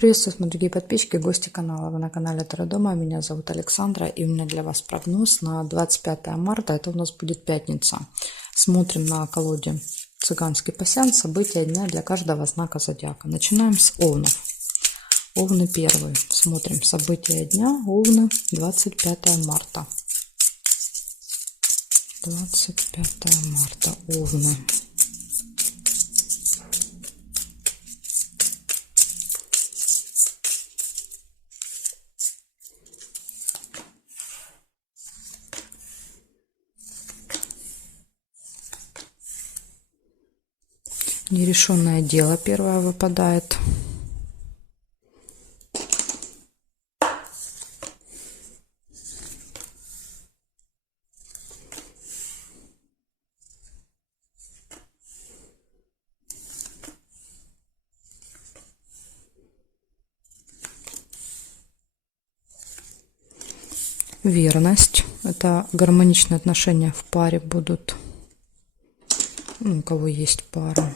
Приветствую, дорогие подписчики, гости канала. Вы на канале Таро Дома. Меня зовут Александра, и у меня для вас прогноз на 25 марта. Это у нас будет пятница. Смотрим на колоде «Цыганский пасьянс». События дня для каждого знака зодиака. Начинаем с Овнов. Овны первый. Смотрим события дня. Овны, 25 марта. 25 марта. Овны. Нерешенное дело первое выпадает. Верность. Это гармоничные отношения в паре будут. У кого есть пара.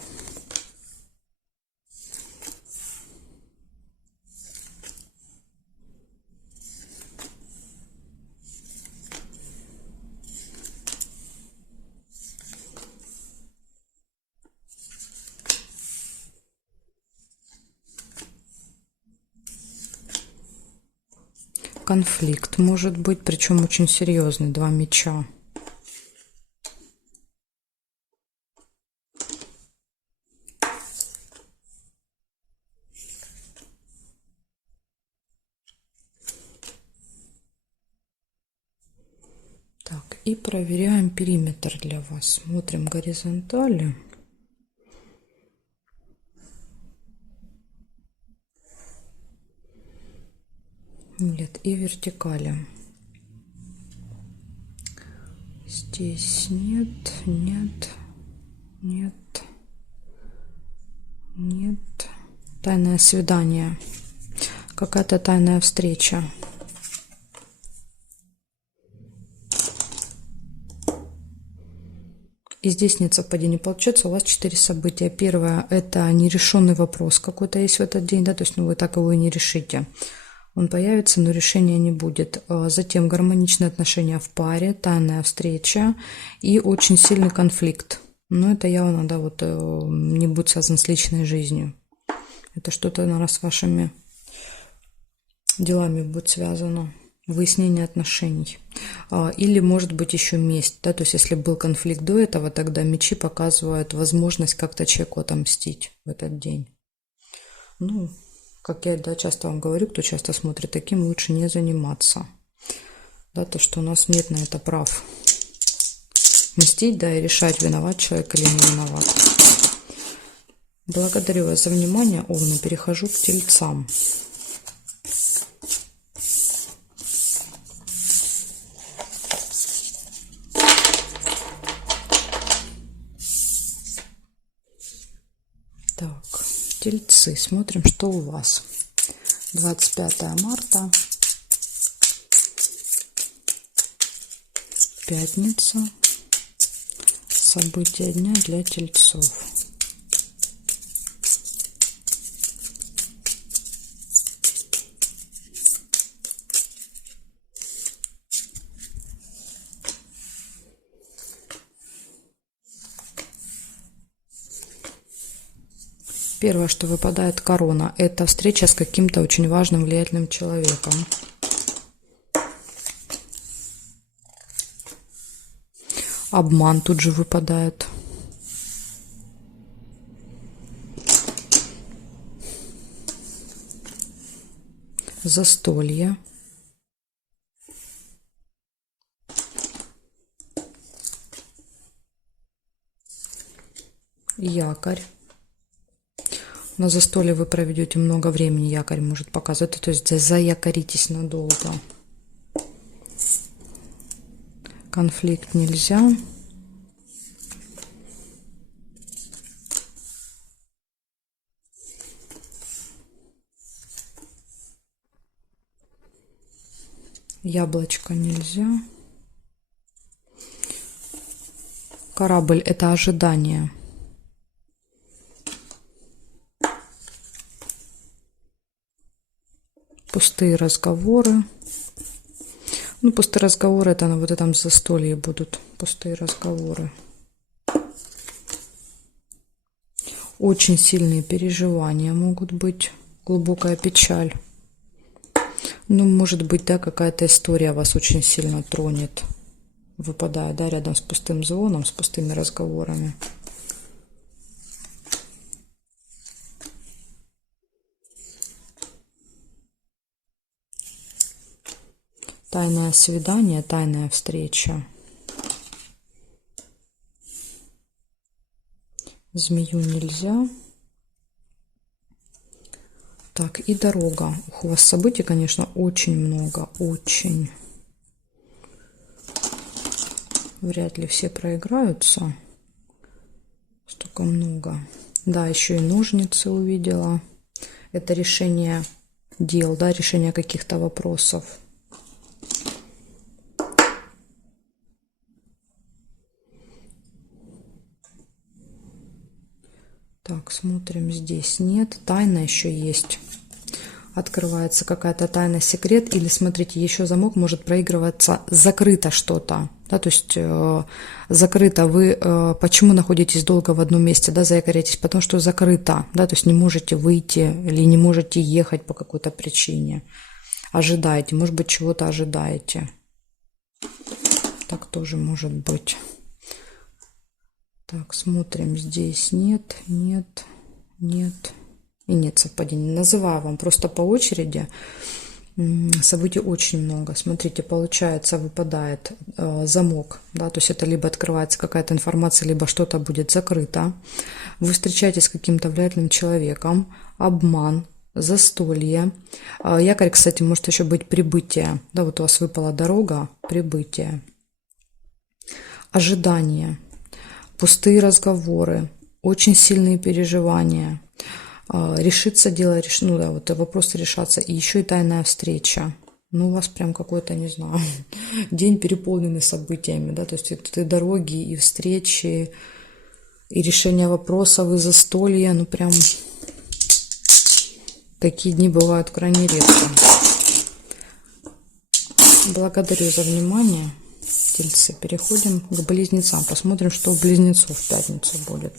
Конфликт может быть, причем очень серьезный. 2 меча. Так, и проверяем периметр для вас. Смотрим горизонтали. Нет, и вертикали. Здесь нет, нет, нет, нет. Тайное свидание. Какая-то тайная встреча. И здесь нет совпадений. Получается, у вас 4 события. Первое – это нерешенный вопрос какой-то есть в этот день, да, то есть вы так его и не решите. Он появится, но решения не будет. Затем гармоничные отношения в паре, тайная встреча и очень сильный конфликт. Но это явно, да, вот не будет связано с личной жизнью. Это что-то, наверное, с вашими делами будет связано. Выяснение отношений. Или, может быть, еще месть. Да? То есть, если был конфликт до этого, тогда мечи показывают возможность как-то человеку отомстить в этот день. Ну, как я, да, часто вам говорю, кто часто смотрит, таким лучше не заниматься. Да, то, что у нас нет на это прав. Мстить, да, и решать, виноват человек или не виноват. Благодарю вас за внимание, Овны. Перехожу к Тельцам. Так, Тельцы. Смотрим, что у вас. 25 марта. Пятница. События дня для Тельцов. Первое, что выпадает корона, это встреча с каким-то очень важным, влиятельным человеком. Обман тут же выпадает. Застолье. Якорь. На застолье вы проведете много времени, якорь может показывать, то есть заякоритесь надолго. Конфликт нельзя. Яблочко нельзя. Корабль – это ожидание. Пустые разговоры. Ну, пустые разговоры, это на вот этом застолье будут. Пустые разговоры. Очень сильные переживания могут быть. Глубокая печаль. Ну, может быть, да, какая-то история вас очень сильно тронет. Выпадая, да, рядом с пустым звоном, с пустыми разговорами. Тайное свидание, тайная встреча. Змею нельзя. Так, и дорога. У вас событий, конечно, очень много. Очень. Вряд ли все проиграются. Столько много. Да, еще и ножницы увидела. Это решение дел, да, решение каких-то вопросов. Так, смотрим, здесь нет. Тайна еще есть. Открывается какая-то тайна, секрет. Или, смотрите, еще замок может проигрываться. Закрыто что-то. Да, то есть закрыто. Вы почему находитесь долго в одном месте, да, заякоритесь? Потому что закрыто. Да, то есть не можете выйти или не можете ехать по какой-то причине. Ожидаете. Может быть, чего-то ожидаете. Так тоже может быть. Так, смотрим, здесь нет, нет, нет и нет совпадений. Называю вам просто по очереди. Событий очень много. Смотрите, получается, выпадает замок, да, то есть это либо открывается какая-то информация, либо что-то будет закрыто. Вы встречаетесь с каким-то влиятельным человеком, обман, застолье. Якорь, кстати, может еще быть прибытие. Да, вот у вас выпала дорога, прибытие. Ожидание. Пустые разговоры, очень сильные переживания, решится дело, ну да, вот вопросы решатся, и еще и тайная встреча. Ну, у вас прям какой-то, не знаю, день переполненный событиями, да, то есть это и дороги, и встречи, и решение вопросов, и застолья, ну, прям такие дни бывают крайне редко. Благодарю за внимание. Тельцы. Переходим к близнецам. Посмотрим, что у близнецов в пятницу будет.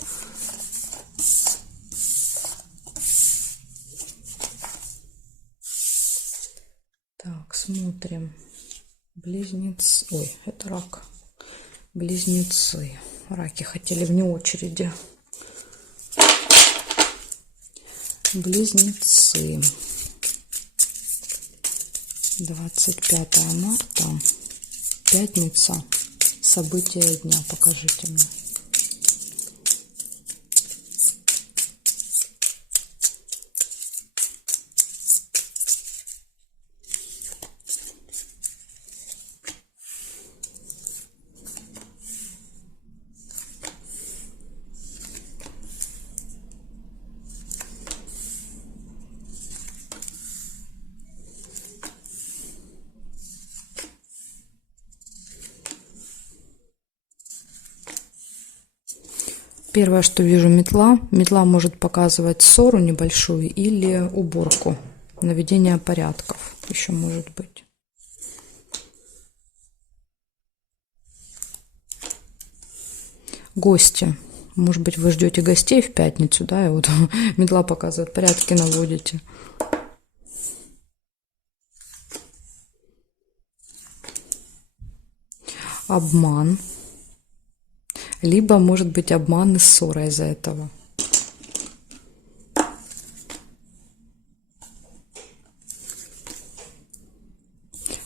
Так, смотрим. Близнецы. Ой, это рак. Близнецы. Раки хотели вне очереди. Близнецы. 25 марта. Пятница. События дня. Покажите мне. Первое, что вижу, метла. Метла может показывать ссору небольшую или уборку, наведение порядков. Еще может быть. Гости. Может быть, вы ждете гостей в пятницу, да, и вот метла показывает, порядки наводите. Обман. Либо, может быть, обман и ссора из-за этого.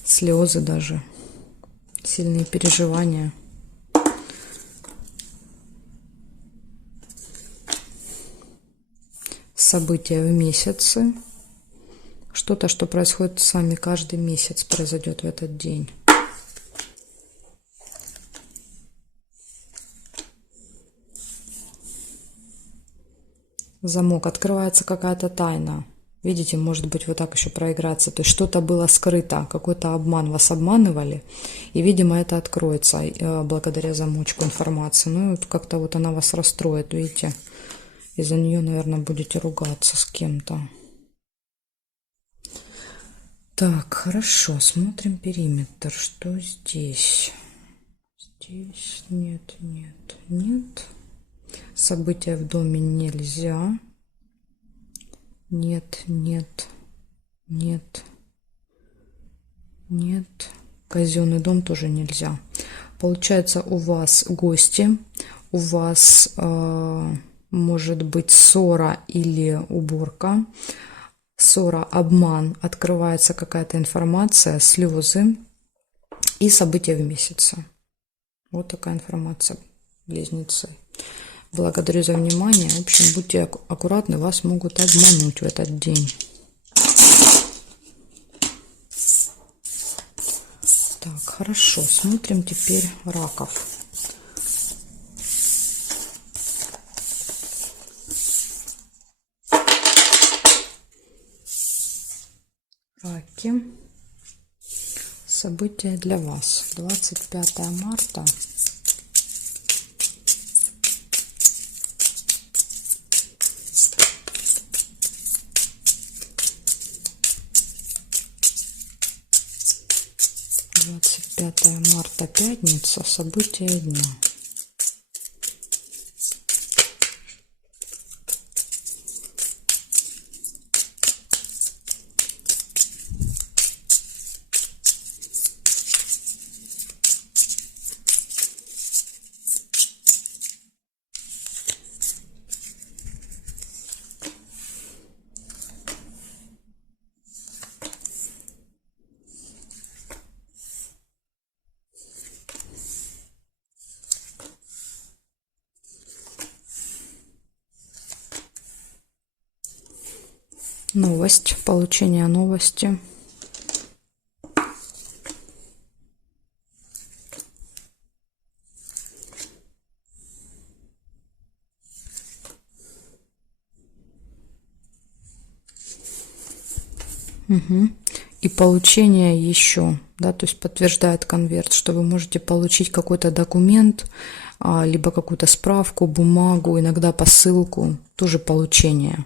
Слезы даже. Сильные переживания. События в месяце. Что-то, что происходит с вами каждый месяц, произойдет в этот день. Замок. Открывается какая-то тайна. Видите, может быть, вот так еще проиграться. То есть что-то было скрыто, какой-то обман. Вас обманывали. И, видимо, это откроется благодаря замочку информации. Ну, как-то вот она вас расстроит, видите. Из-за нее, наверное, будете ругаться с кем-то. Так, хорошо, смотрим периметр. Что здесь? Здесь нет, нет, нет. События в доме нельзя. Нет, нет, нет, нет. Казенный дом тоже нельзя. Получается, у вас гости, у вас может быть ссора или уборка. Ссора, обман, открывается какая-то информация, слезы и события в месяце. Вот такая информация, близнецы. Благодарю за внимание. В общем, будьте аккуратны, вас могут обмануть в этот день. Так, хорошо, смотрим теперь раков. Раки. События для вас. 25 марта. Марта, пятница, события дня. Новость, получение новости. И получение еще, да, то есть подтверждает конверт, что вы можете получить какой-то документ, либо какую-то справку, бумагу, иногда посылку, тоже получение.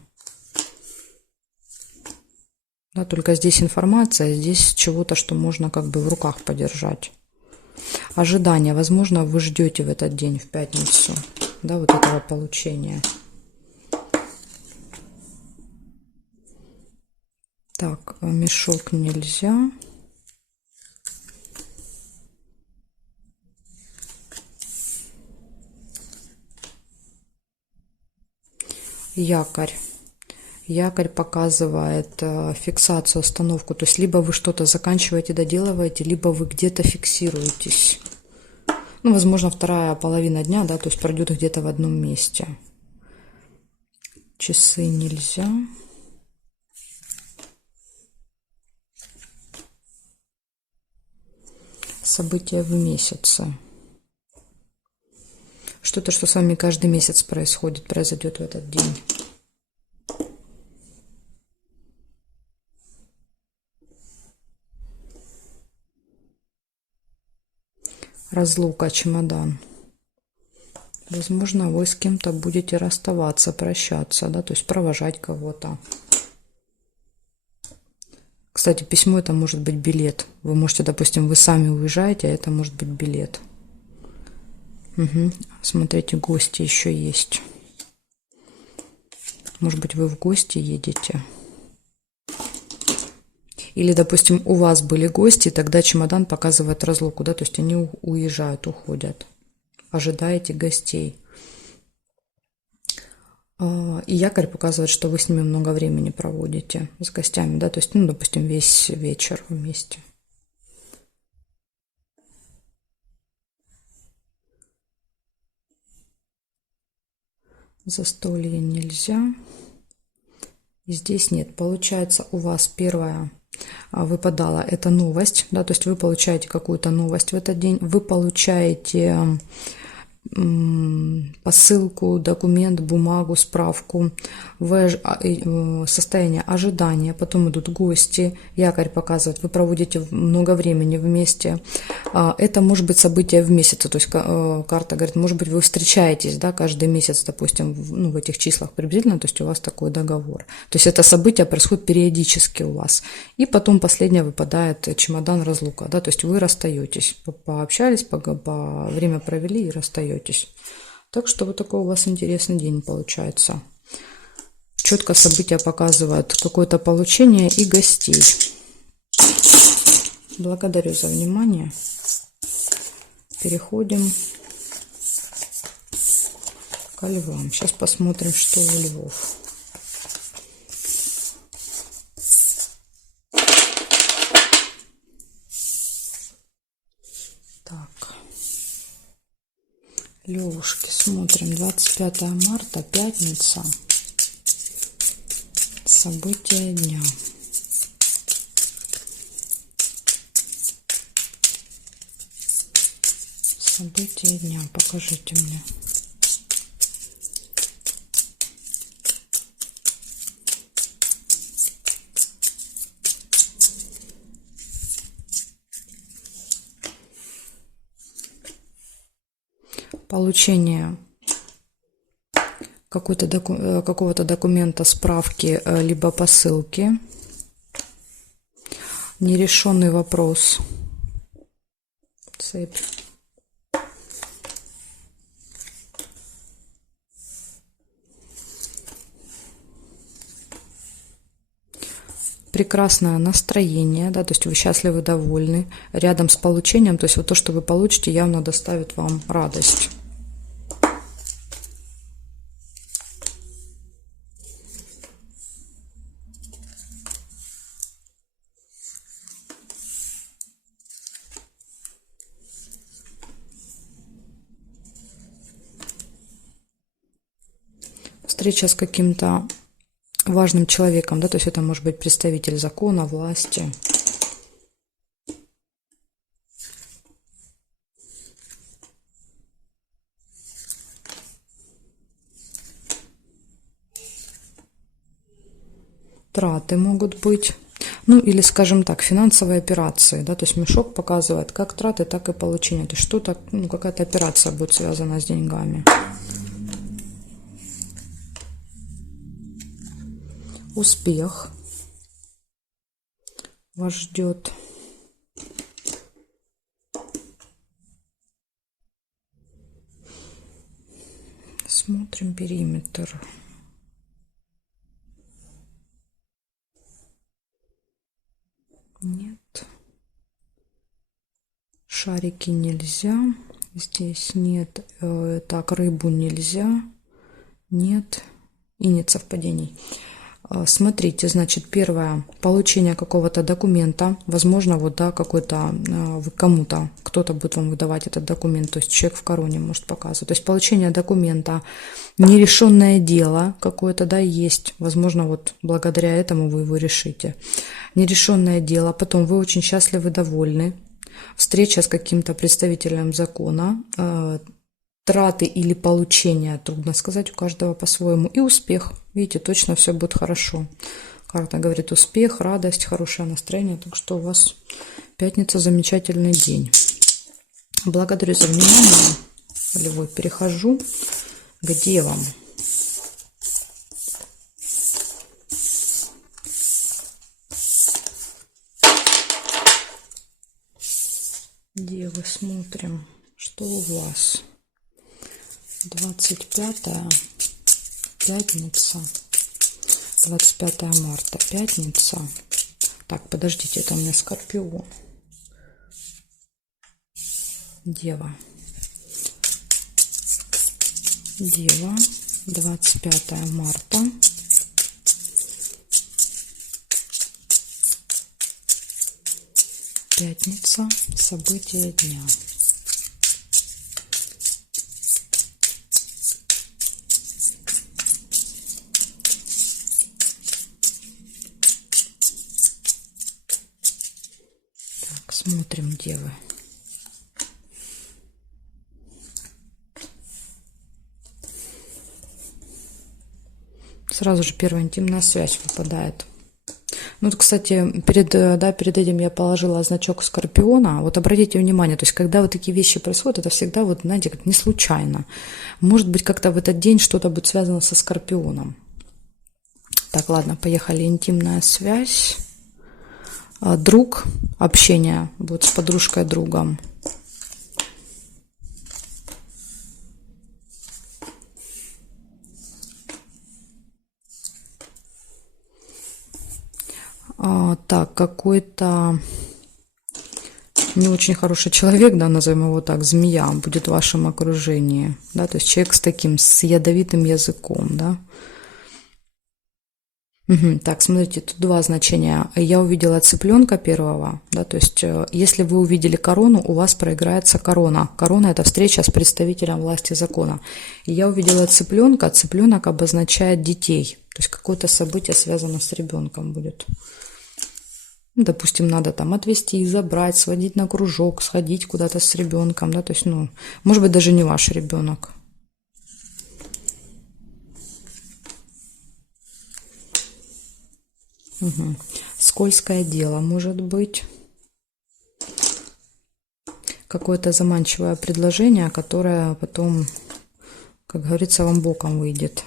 Да, только здесь информация, здесь чего-то, что можно как бы в руках подержать. Ожидание. Возможно, вы ждете в этот день, в пятницу, да, вот этого получения. Так, мешок нельзя. Якорь. Якорь показывает фиксацию, остановку. То есть либо вы что-то заканчиваете, доделываете, либо вы где-то фиксируетесь. Ну, возможно, вторая половина дня, да, то есть пройдет где-то в одном месте. Часы нельзя. События в месяце. Что-то, что с вами каждый месяц происходит, произойдет в этот день. Разлука, чемодан. Возможно, вы с кем-то будете расставаться, прощаться, да, то есть провожать кого-то. Кстати, письмо это может быть билет. Вы можете, допустим, вы сами уезжаете, а это может быть билет. Смотрите, гости еще есть. Может быть, вы в гости едете. Или, допустим, у вас были гости, тогда чемодан показывает разлуку, да, то есть они уезжают, уходят. Ожидаете гостей. И якорь показывает, что вы с ними много времени проводите, с гостями, да, то есть, ну, допустим, весь вечер вместе. Застолье нельзя. И здесь нет. Получается, у вас первая выпадала это новость, да, то есть вы получаете какую-то новость в этот день, вы получаете посылку, документ, бумагу, справку, состояние ожидания, потом идут гости, якорь показывает, вы проводите много времени вместе. Это может быть событие в месяц, то есть карта говорит, может быть, вы встречаетесь, да, каждый месяц, допустим, в этих числах приблизительно, то есть у вас такой договор. То есть это событие происходит периодически у вас. И потом последнее выпадает чемодан, разлука, да, то есть вы расстаетесь, пообщались, время провели и расстаетесь. Так что вот такой у вас интересный день получается. Четко события показывают какое-то получение и гостей. Благодарю за внимание. Переходим к львам. Сейчас посмотрим, что у львов. Так. Левушки, смотрим. 25 марта, пятница. События дня. События дня. Покажите мне. Получение какого-то документа, справки, либо посылки. Нерешенный вопрос. Цепь. Прекрасное настроение, да, то есть вы счастливы, довольны. Рядом с получением, то есть вот то, что вы получите, явно доставит вам радость. Встреча с каким-то важным человеком, да, то есть это может быть представитель закона, власти. Траты могут быть. Ну, или, скажем так, финансовые операции, да, то есть мешок показывает как траты, так и получение. То есть что-то, какая-то операция будет связана с деньгами. Успех вас ждет. Смотрим периметр. Нет. Шарики нельзя. Здесь нет. Так, рыбу нельзя. Нет. И нет совпадений. Смотрите, значит, первое, получение какого-то документа, возможно, вот, да, какой-то, вы кому-то, кто-то будет вам выдавать этот документ, то есть человек в короне может показывать, то есть получение документа, нерешенное дело какое-то, да, есть, возможно, вот благодаря этому вы его решите, нерешенное дело, потом вы очень счастливы, довольны, встреча с каким-то представителем закона, траты или получения, трудно сказать, у каждого по-своему, и успех. Видите, точно все будет хорошо. Карта говорит успех, радость, хорошее настроение, так что у вас пятница замечательный день. Благодарю за внимание. Львы, перехожу к девам. Девы, смотрим, что у вас. 25-я, пятница, 25 марта, пятница. Так, подождите, это у меня Скорпион. Дева. Дева, 25 марта. Пятница, события дня. Смотрим, девы. Сразу же первая интимная связь выпадает. Ну, вот, кстати, перед этим я положила значок Скорпиона. Вот обратите внимание, то есть, когда вот такие вещи происходят, это всегда, вот, знаете, как не случайно. Может быть, как-то в этот день что-то будет связано со Скорпионом. Так, ладно, поехали. Интимная связь. Друг, общение будет с подружкой, другом. Так, какой-то не очень хороший человек, да, назовем его так, змея, будет в вашем окружении, да, то есть человек с таким, с ядовитым языком, да. Угу. Так, смотрите, тут два значения. Я увидела цыпленка первого, да, то есть если вы увидели корону, у вас проиграется корона. Корона – это встреча с представителем власти закона. И я увидела цыпленка, цыпленок обозначает детей, то есть какое-то событие связано с ребенком будет. Ну, допустим, надо там отвезти, забрать, сводить на кружок, сходить куда-то с ребенком, да, то есть, ну, может быть, даже не ваш ребенок. Угу. Скользкое дело может быть. Какое-то заманчивое предложение, которое потом, как говорится, вам боком выйдет.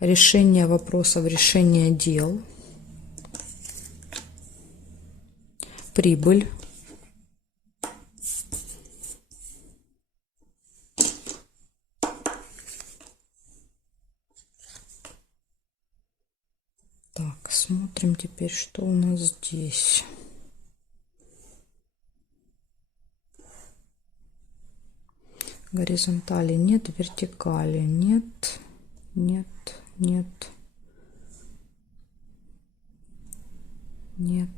Решение вопросов, решение дел. Прибыль. Так, смотрим теперь, что у нас здесь. Горизонтали нет, вертикали нет, нет, нет, нет.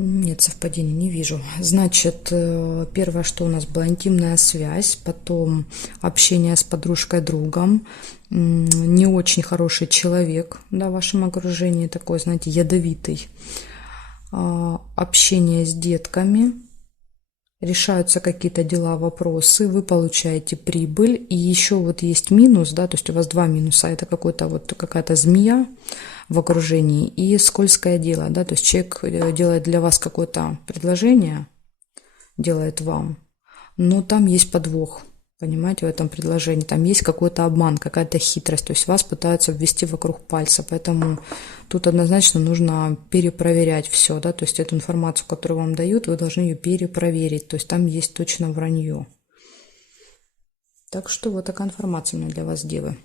Нет совпадений, не вижу. Значит, первое, что у нас была интимная связь, потом общение с подружкой, другом, не очень хороший человек, да, в вашем окружении, такой, знаете, ядовитый, общение с детками, решаются какие-то дела, вопросы, вы получаете прибыль, и еще вот есть минус, да, то есть у вас два минуса, это какая-то змея в окружении и скользкое дело, да, то есть человек делает для вас какое-то предложение, делает вам, но там есть подвох, понимаете, в этом предложении, там есть какой-то обман, какая-то хитрость, то есть вас пытаются ввести вокруг пальца, поэтому тут однозначно нужно перепроверять все, да, то есть эту информацию, которую вам дают, вы должны ее перепроверить, то есть там есть точно вранье. Так что вот такая информация у меня для вас, девы.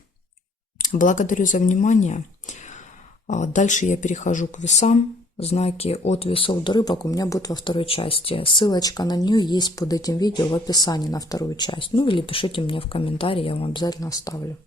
Благодарю за внимание. Дальше я перехожу к весам. Знаки от весов до рыбок у меня будет во второй части. Ссылочка на нее есть под этим видео в описании на вторую часть. Ну или пишите мне в комментарии, я вам обязательно оставлю.